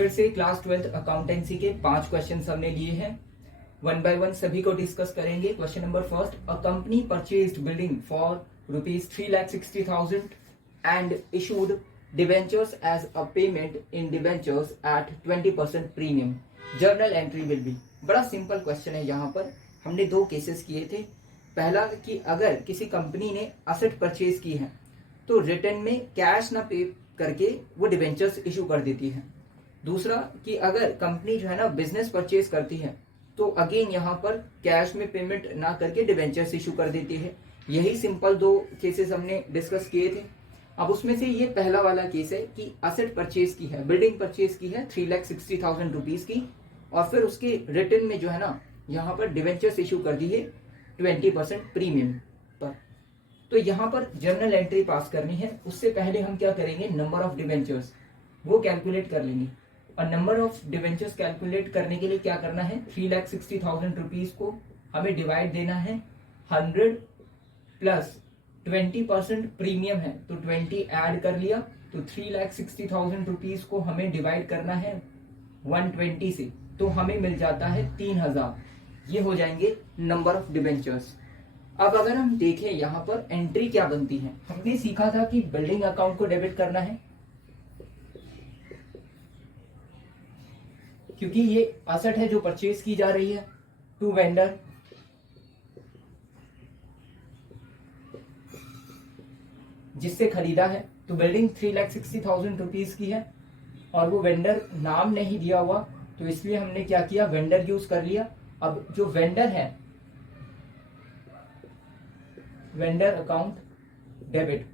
फिर से class 12th accountancy के 5 क्वेश्चन हमने लिए हैं, वन बाय वन सभी को डिस्कस करेंगे। Question number first, a company purchased building for ₹3,60,000 and issued debentures as a payment in debentures at 20% premium, journal entry will be. बड़ा सिंपल क्वेश्चन है। यहाँ पर हमने 2 केसेस किए थे। पहला कि अगर किसी कंपनी ने असेट परचेज की है तो रिटर्न में कैश ना पे करके वो डिबेंचर्स इशू कर देती है। दूसरा कि अगर कंपनी जो है ना बिजनेस परचेज करती है तो अगेन यहाँ पर कैश में पेमेंट ना करके डिबेंचर्स इशू कर देती है। यही सिंपल 2 केसेस हमने डिस्कस किए थे। अब उसमें से ये पहला वाला केस है कि असेट परचेज की है, बिल्डिंग परचेज की है ₹3,60,000 की, और फिर उसके रिटर्न में जो है ना यहाँ पर डिबेंचर्स इशू कर दी है 20% प्रीमियम पर। तो यहाँ पर जर्नल एंट्री पास करनी है। उससे पहले हम क्या करेंगे, नंबर ऑफ डिबेंचर्स वो कैलकुलेट कर लेंगे। और नंबर ऑफ डिबेंचर्स कैलकुलेट करने के लिए क्या करना है, ₹3,60,000 को हमें डिवाइड देना है 100 प्लस 20% प्रीमियम है तो 20 ऐड कर लिया, तो ₹3,60,000 को हमें डिवाइड करना है 120 से, तो हमें मिल जाता है 3,000। ये हो जाएंगे नंबर ऑफ डिबेंचर्स। अब अगर हम देखें यहाँ पर एंट्री क्या बनती है, हमने सीखा था कि बिल्डिंग अकाउंट को डेबिट करना है क्योंकि ये असेट है जो परचेज की जा रही है टू वेंडर, जिससे खरीदा है। तो बिल्डिंग ₹3,60,000 की है और वो वेंडर नाम नहीं दिया हुआ, तो इसलिए हमने क्या किया, वेंडर यूज कर लिया। अब जो वेंडर है, वेंडर अकाउंट डेबिट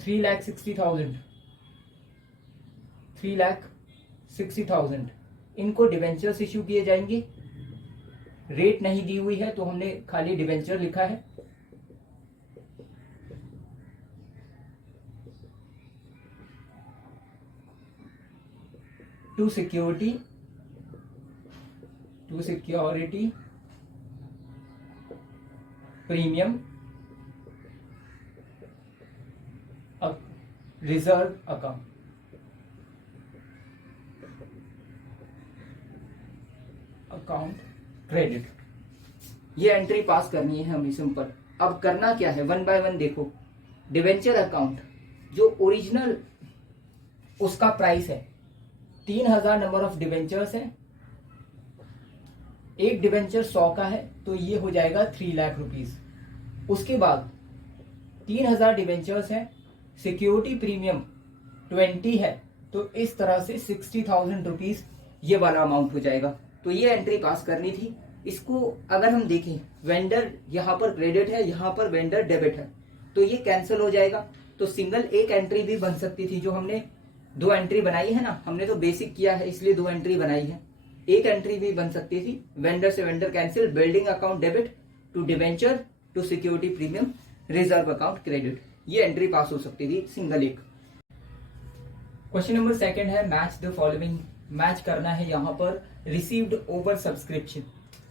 3,60,000 इनको डिबेंचर्स इश्यू किए जाएंगे। रेट नहीं दी हुई है तो हमने खाली डिबेंचर लिखा है। To security premium reserve account credit. ये एंट्री पास करनी है हमें सिंपल। अब करना क्या है, वन बाय वन देखो। डिवेंचर अकाउंट जो ओरिजिनल उसका प्राइस है 3,000 नंबर ऑफ डिवेंचर्स है। एक डिवेंचर 100 का है तो ये हो जाएगा 3,00,000 उसके बाद 3,000 डिवेंचर्स है, सिक्योरिटी प्रीमियम 20 है, तो इस तरह से ₹60,000 ये वाला अमाउंट हो जाएगा। तो ये एंट्री पास करनी थी। इसको अगर हम देखें, वेंडर यहाँ पर क्रेडिट है, यहाँ पर वेंडर डेबिट है, तो ये कैंसिल हो जाएगा। तो सिंगल एक एंट्री भी बन सकती थी। जो हमने 2 एंट्री बनाई है ना, हमने तो बेसिक किया है इसलिए 2 एंट्री बनाई है। एक एंट्री भी बन सकती थी, वेंडर से vendor cancel, building account debit to debenture to security premium reserve account credit. ये एंट्री पास हो सकती थी सिंगल एक। क्वेश्चन नंबर 2 है, मैच द फॉलोइंग। मैच करना है यहाँ पर रिसीव्ड ओवर सब्सक्रिप्शन।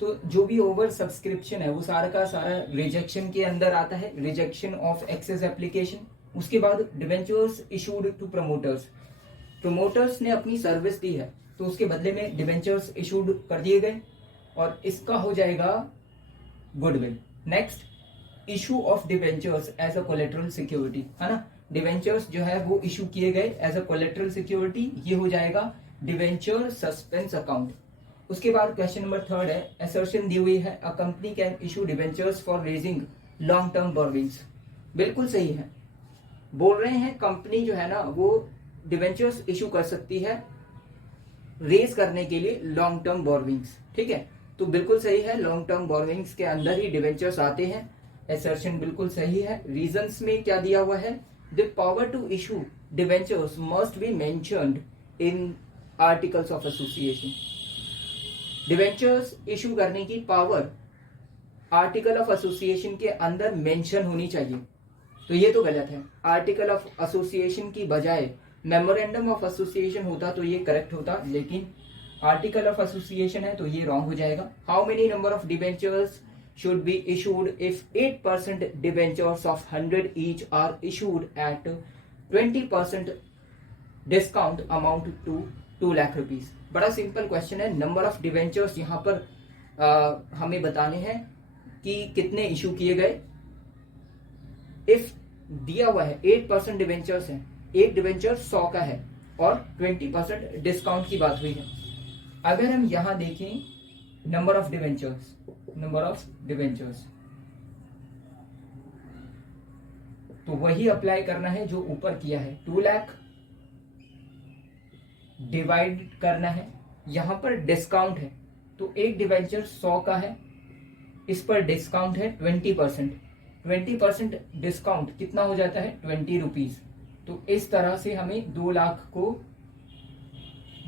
तो जो भी ओवर सब्सक्रिप्शन है वो सारा का सारा रिजेक्शन के अंदर आता है, रिजेक्शन ऑफ एक्सेस एप्लीकेशन। उसके बाद debentures issued to promoters. Promoters ने अपनी सर्विस दी है तो उसके बदले में डिवेंचर्स इशूड कर दिए गए और इसका हो जाएगा goodwill. Next, issue of debentures as a collateral security, है ना। डिवेंचर्स जो है वो इशू किए गए एज अ कोलेटरल सिक्योरिटी, ये हो जाएगा डिवेंचर सस्पेंस अकाउंट। उसके बाद क्वेश्चन नंबर 3 है, असर्शन दी हुई है, a company can issue debentures for raising long term borrowings. बिल्कुल सही है, बोल रहे हैं कंपनी जो है ना वो डिवेंचर्स इशू कर सकती है रेज करने के लिए लॉन्ग टर्म बोरोविंग्स। ठीक है, तो बिल्कुल सही है, लॉन्ग टर्म बोरोविंग्स के अंदर ही डिवेंचर्स आते हैं। असर्शन बिल्कुल सही है। रीजंस में क्या दिया हुआ है, the power to issue debentures must be mentioned in articles of association. Debentures issue करने की पावर आर्टिकल ऑफ एसोसिएशन के अंदर मेंशन होनी चाहिए, तो ये तो गलत है। आर्टिकल ऑफ एसोसिएशन की बजाय मेमोरेंडम ऑफ एसोसिएशन होता तो ये करेक्ट होता, लेकिन आर्टिकल ऑफ एसोसिएशन है तो ये रॉन्ग हो जाएगा। How many number of debentures should be issued if 8% debentures of 100 each are issued at 20% discount amount to 2 lakh rupees. बड़ा सिंपल क्वेश्चन है। नंबर ऑफ डिवेंचर्स यहाँ पर हमें बताने हैं कि कितने इशू किए गए। इफ दिया हुआ है 8% डिवेंचर्स है, एक डिवेंचर 100 का है और 20% डिस्काउंट की बात हुई है। अगर हम यहां देखें नंबर ऑफ डिवेंचर्स तो वही अप्लाई करना है जो ऊपर किया है। 2 लाख डिवाइड करना है, यहां पर डिस्काउंट है तो एक डिवेंचर 100 का है, इस पर डिस्काउंट है 20% डिस्काउंट कितना हो जाता है 20 रुपीज। तो इस तरह से हमें 2 लाख को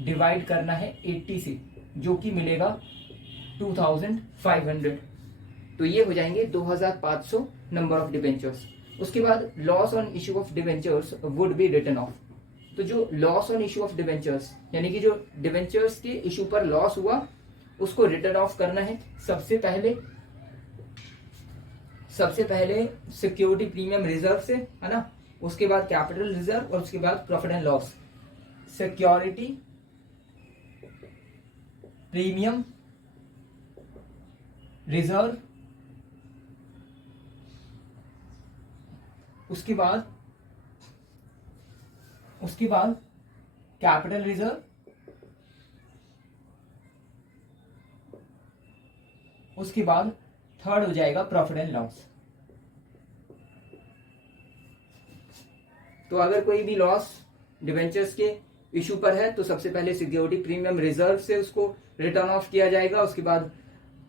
डिवाइड करना है 80 से, जो कि मिलेगा 2500। तो ये हो जाएंगे 2500 नंबर ऑफ डिवेंचर्स। उसके बाद loss on issue of debentures would be written off. तो जो loss on issue of debentures यानी कि जो डिवेंचर्स के इश्यू पर लॉस हुआ उसको रिटर्न ऑफ करना है। सबसे पहले सिक्योरिटी प्रीमियम रिजर्व से, है ना, उसके बाद कैपिटल रिजर्व और उसके बाद profit and loss. Security premium reserve, उसके बाद कैपिटल रिजर्व, उसके बाद थर्ड हो जाएगा प्रॉफिट एंड लॉस। तो अगर कोई भी लॉस डिवेंचर्स के इशू पर है तो सबसे पहले सिक्योरिटी प्रीमियम रिजर्व से उसको रिटर्न ऑफ किया जाएगा, उसके बाद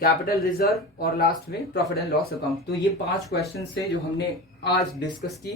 कैपिटल रिजर्व और लास्ट में प्रॉफिट एंड लॉस अकाउंट। तो ये 5 क्वेश्चन थे जो हमने आज डिस्कस की।